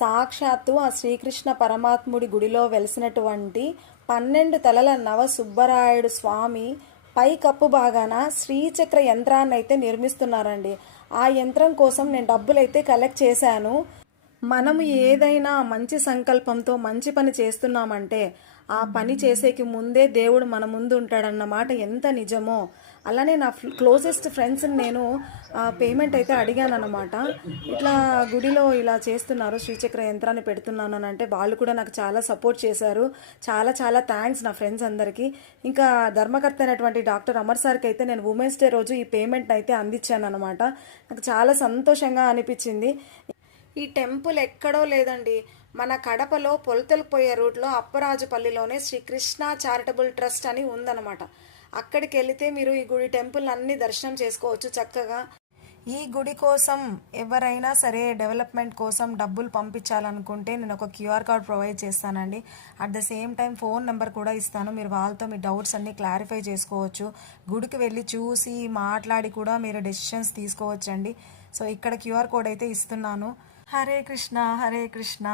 సాక్షాత్తు ఆ శ్రీకృష్ణ పరమాత్ముడి గుడిలో వెలిసినటువంటి 12 తలల నవ సుబ్బరాయుడు స్వామి పై కప్పు భాగాన శ్రీచక్ర యంత్రాన్ని అయితే నిర్మిస్తున్నారండి. ఆ యంత్రం కోసం నేను డబ్బులైతే కలెక్ట్ చేశాను. మనము ఏదైనా మంచి సంకల్పంతో మంచి పని చేస్తున్నామంటే ఆ పని చేసేకి ముందే దేవుడు మన ముందు ఉంటాడన్నమాట ఎంత నిజమో. అలానే నా క్లోజెస్ట్ ఫ్రెండ్స్ని నేను పేమెంట్ అయితే అడిగాను అనమాట. ఇట్లా గుడిలో ఇలా చేస్తున్నారు, శ్రీచక్ర యంత్రాన్ని పెడుతున్నాను అని అంటే వాళ్ళు కూడా నాకు చాలా సపోర్ట్ చేశారు. చాలా చాలా థ్యాంక్స్ నా ఫ్రెండ్స్ అందరికీ. ఇంకా ధర్మకర్త అయినటువంటి డాక్టర్ అమర్ సార్కి అయితే నేను ఉమెన్స్ డే రోజు ఈ పేమెంట్ అయితే అందించాను అనమాట. నాకు చాలా సంతోషంగా అనిపించింది. ఈ టెంపుల్ ఎక్కడో లేదండి, మన కడపలో పొలతలు పోయే రూట్లో అప్పరాజుపల్లిలోనే శ్రీ కృష్ణ చారిటబుల్ ట్రస్ట్ అని ఉందన్నమాట. అక్కడికి వెళితే మీరు ఈ గుడి టెంపుల్ అన్ని దర్శనం చేసుకోవచ్చు చక్కగా. ఈ గుడి కోసం ఎవరైనా సరే డెవలప్మెంట్ కోసం డబ్బులు పంపించాలనుకుంటే నేను ఒక క్యూఆర్ కార్డ్ ప్రొవైడ్ చేస్తానండి. At the same time phone number కూడా ఇస్తాను. మీరు వాళ్ళతో మీ డౌట్స్ అన్నీ క్లారిఫై చేసుకోవచ్చు. గుడికి వెళ్ళి చూసి మాట్లాడి కూడా మీరు డెసిషన్స్ తీసుకోవచ్చండి. సో ఇక్కడ క్యూఆర్ కోడ్ అయితే ఇస్తున్నాను. హరే కృష్ణ హరే కృష్ణ.